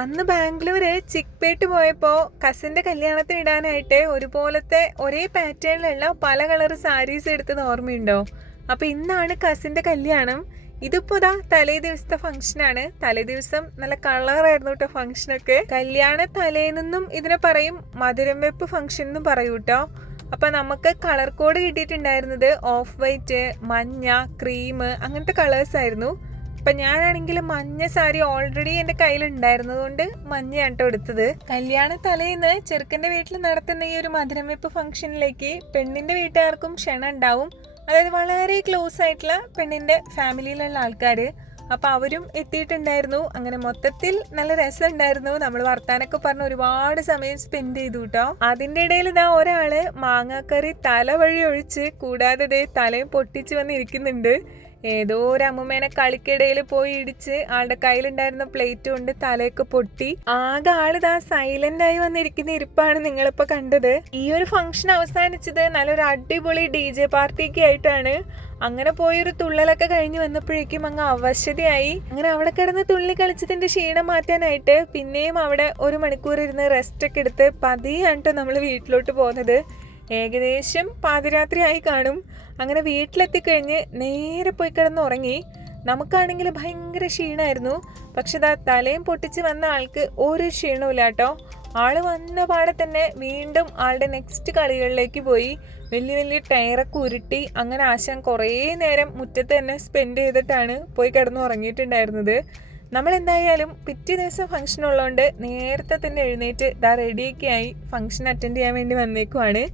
അന്ന് ബാംഗ്ലൂര് ചിക്പേട്ട് പോയപ്പോൾ കസിൻ്റെ കല്യാണത്തിന് ഇടാനായിട്ട് ഒരുപോലത്തെ ഒരേ പാറ്റേണിലുള്ള പല കളർ സാരീസ് എടുത്തത് ഓർമ്മയുണ്ടോ? അപ്പോൾ ഇന്നാണ് കസിൻ്റെ കല്യാണം. ഇതിപ്പോൾ ദാ തലേ ദിവസത്തെ ഫംഗ്ഷനാണ്. തലേ ദിവസം നല്ല കളറായിരുന്നു കേട്ടോ ഫംഗ്ഷനൊക്കെ. കല്യാണ തലേന്നും ഇതിനെ പറയും മധുരം വെപ്പ് ഫംഗ്ഷൻ എന്നും പറയൂ കേട്ടോ. അപ്പം നമുക്ക് കളർ കോഡ് കിട്ടിയിട്ടുണ്ടായിരുന്നത് ഓഫ് വൈറ്റ്, മഞ്ഞ, ക്രീം അങ്ങനത്തെ കളേഴ്സ് ആയിരുന്നു. അപ്പം ഞാനാണെങ്കിൽ മഞ്ഞ സാരി ഓൾറെഡി എൻ്റെ കയ്യിലുണ്ടായിരുന്നതുകൊണ്ട് മഞ്ഞയാണ് കേട്ടോ എടുത്തത്. കല്യാണ തലേന്ന് ചെറുക്കൻ്റെ വീട്ടിൽ നടത്തുന്ന ഈ ഒരു മധുരം വെപ്പ് ഫംഗ്ഷനിലേക്ക് പെണ്ണിൻ്റെ വീട്ടുകാർക്കും ക്ഷണം ഉണ്ടാവും. അതായത് വളരെ ക്ലോസ് ആയിട്ടുള്ള പെണ്ണിൻ്റെ ഫാമിലിയിലുള്ള ആൾക്കാർ. അപ്പോൾ അവരും എത്തിയിട്ടുണ്ടായിരുന്നു. അങ്ങനെ മൊത്തത്തിൽ നല്ല രസമുണ്ടായിരുന്നു. നമ്മൾ വർത്താനൊക്കെ പറഞ്ഞ് ഒരുപാട് സമയം സ്പെൻഡ് ചെയ്തു കേട്ടോ. അതിൻ്റെ ഇടയിൽ ഇതാ ഒരാള് മാങ്ങാക്കറി തല വഴി ഒഴിച്ച് കൂടാതെ തലയും പൊട്ടിച്ച് വന്നിരിക്കുന്നുണ്ട്. ഏതോ ഒരു അമ്മൂമ്മേനെ കളിക്കിടയിൽ പോയി ഇടിച്ച് ആളുടെ കയ്യിലുണ്ടായിരുന്ന പ്ലേറ്റ് കൊണ്ട് തലയൊക്കെ പൊട്ടി. ആകെ ആളിതാ സൈലന്റ് ആയി വന്നിരിക്കുന്ന ഇരിപ്പാണ് നിങ്ങളിപ്പോ കണ്ടത്. ഈ ഒരു ഫംഗ്ഷൻ അവസാനിച്ചത് നല്ലൊരു അടിപൊളി DJ പാർട്ടിയൊക്കെ ആയിട്ടാണ്. അങ്ങനെ പോയൊരു തുള്ളലൊക്കെ കഴിഞ്ഞ് വന്നപ്പോഴേക്കും അങ്ങ് അവശതയായി. അങ്ങനെ അവിടെ കിടന്ന് തുള്ളി കളിച്ചതിന്റെ ക്ഷീണം മാറ്റാനായിട്ട് പിന്നെയും അവിടെ 1 മണിക്കൂർ ഇരുന്ന് റെസ്റ്റ് ഒക്കെ എടുത്ത് പതിയാണ് കേട്ടോ നമ്മൾ വീട്ടിലോട്ട് പോകുന്നത്. ഏകദേശം പാതിരാത്രി ആയി കാണും. അങ്ങനെ വീട്ടിലെത്തിക്കഴിഞ്ഞ് നേരെ പോയി കിടന്ന് ഉറങ്ങി. നമുക്കാണെങ്കിൽ ഭയങ്കര ക്ഷീണമായിരുന്നു. പക്ഷെ തലയും പൊട്ടിച്ച് വന്ന ആൾക്ക് ഒരു ക്ഷീണമില്ല കേട്ടോ. ആള് വന്ന പാടെ തന്നെ വീണ്ടും ആളുടെ നെക്സ്റ്റ് കളികളിലേക്ക് പോയി. വലിയ വലിയ ടയറൊക്കെ ഉരുട്ടി അങ്ങനെ ആശാൻ കുറേ നേരം മുറ്റത്ത് തന്നെ സ്പെൻഡ് ചെയ്തിട്ടാണ് പോയി കിടന്ന് ഉറങ്ങിയിട്ടുണ്ടായിരുന്നത്. നമ്മൾ എന്തായാലും പിറ്റേ ദിവസം ഫംഗ്ഷൻ ഉള്ളതുകൊണ്ട് നേരത്തെ തന്നെ എഴുന്നേറ്റ് റെഡിയൊക്കെ ആയി ഫംഗ്ഷൻ അറ്റൻഡ് ചെയ്യാൻ വേണ്ടി വന്നേക്കുവാണ്.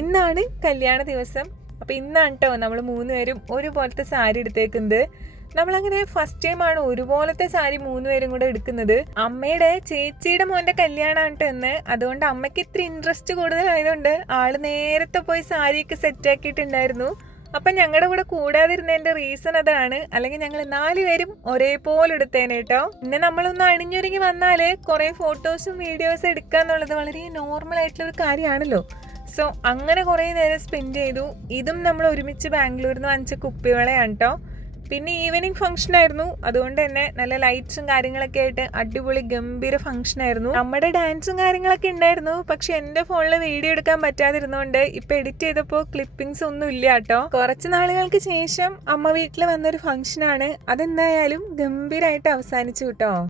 ഇന്നാണ് കല്യാണ ദിവസം. അപ്പോൾ ഇന്നാണ് കേട്ടോ നമ്മൾ 3 പേരും ഒരുപോലത്തെ സാരി എടുത്തേക്കുന്നത്. നമ്മളങ്ങനെ ഫസ്റ്റ് ടൈമാണ് ഒരുപോലത്തെ സാരി 3 പേരും കൂടെ എടുക്കുന്നത്. അമ്മയുടെ ചേച്ചിയുടെ മോൻ്റെ കല്യാണമാണ് കേട്ടോ ഇന്ന്. അതുകൊണ്ട് അമ്മയ്ക്ക് ഇത്തിരി ഇൻട്രസ്റ്റ് കൂടുതലായതുകൊണ്ട് ആള് നേരത്തെ പോയി സാരിയൊക്കെ സെറ്റാക്കിയിട്ടുണ്ടായിരുന്നു. അപ്പം ഞങ്ങളുടെ കൂടെ കൂടാതിരുന്നതിൻ്റെ റീസൺ അതാണ്. അല്ലെങ്കിൽ ഞങ്ങൾ 4 പേരും ഒരേപോലെ എടുത്തേനെ കേട്ടോ. പിന്നെ നമ്മളൊന്ന് അണിഞ്ഞൊരുങ്ങി വന്നാൽ കുറേ ഫോട്ടോസും വീഡിയോസും എടുക്കുക എന്നുള്ളത് വളരെ നോർമൽ ആയിട്ടുള്ളൊരു കാര്യമാണല്ലോ. സോ അങ്ങനെ കുറേ നേരം സ്പെൻഡ് ചെയ്തു. ഇതും നമ്മൾ ഒരുമിച്ച് ബാംഗ്ലൂരിൽ നിന്ന് വാങ്ങിച്ച കുപ്പിവളയാണ് കേട്ടോ. പിന്നെ ഈവനിങ് ഫംഗ്ഷൻ ആയിരുന്നു. അതുകൊണ്ട് തന്നെ നല്ല ലൈറ്റ്സും കാര്യങ്ങളൊക്കെ ആയിട്ട് അടിപൊളി ഗംഭീര ഫംഗ്ഷൻ ആയിരുന്നു. നമ്മുടെ ഡാൻസും കാര്യങ്ങളൊക്കെ ഉണ്ടായിരുന്നു. പക്ഷെ എൻ്റെ ഫോണിൽ വീഡിയോ എടുക്കാൻ പറ്റാതിരുന്നതുകൊണ്ട് ഇപ്പം എഡിറ്റ് ചെയ്തപ്പോൾ ക്ലിപ്പിങ്സ് ഒന്നും ഇല്ല കേട്ടോ. കുറച്ച് നാളുകൾക്ക് ശേഷം അമ്മ വീട്ടിൽ വന്നൊരു ഫംഗ്ഷനാണ്. അതെന്തായാലും ഗംഭീരമായിട്ട് അവസാനിച്ചു കേട്ടോ.